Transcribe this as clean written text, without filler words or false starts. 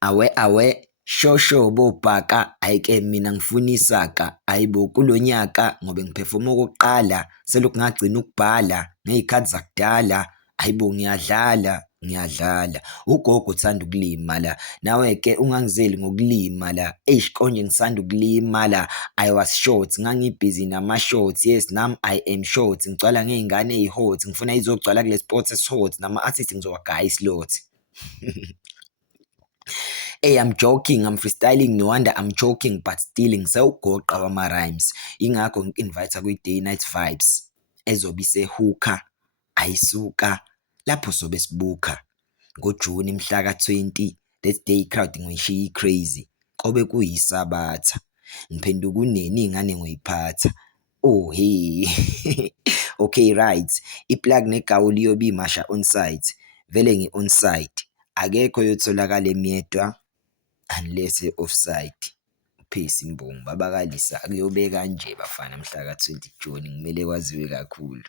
Awe, shosho bobhaka, hhayi ke mina ngifuna isaka, hayibo kulo nyaka ngobe ngiphefoma okokuqala, selokhu ngagcina ukubhala ngey'khathi zakudala, hayibo ngiyadlala. Ugogo uthanda ukulima la, nawe-ke ungangizeli ngokulima la, eish konje ngisanda ukulima la, I was short, ngangibhizi nama-shorts, yes nami I am short, ngigcwala ngey'ngane ey'hot, ngifuna y'zogcwala kule sport esi-hot, nama-artist ngizowagaya islot. Hey, I'm joking, I'm freestyling, no wonder I'm joking, but still ngisawugoqa wama-rhymes. Yingakho ngi-invite kwi-Day Night Vibes ezobe ise-hookah, ayisuka lapho sobe sibuka ngoJuni mhla ka-20, that day i-crowd ngoyishiya i-crazy, kobe kuyisabatha, ngiphenduka unene iy'ngane ngoyiphatha. Oh hey, okay right, i-plug negawu liyobe imasha on-site, vele ngi-on-site, akekho oyotholakala emyedwa unless e-offside. Peace imbongi, babakalisa kuyobe kanje bafana mhla ka-20 Juni, kumele kwaziwe kakhulu.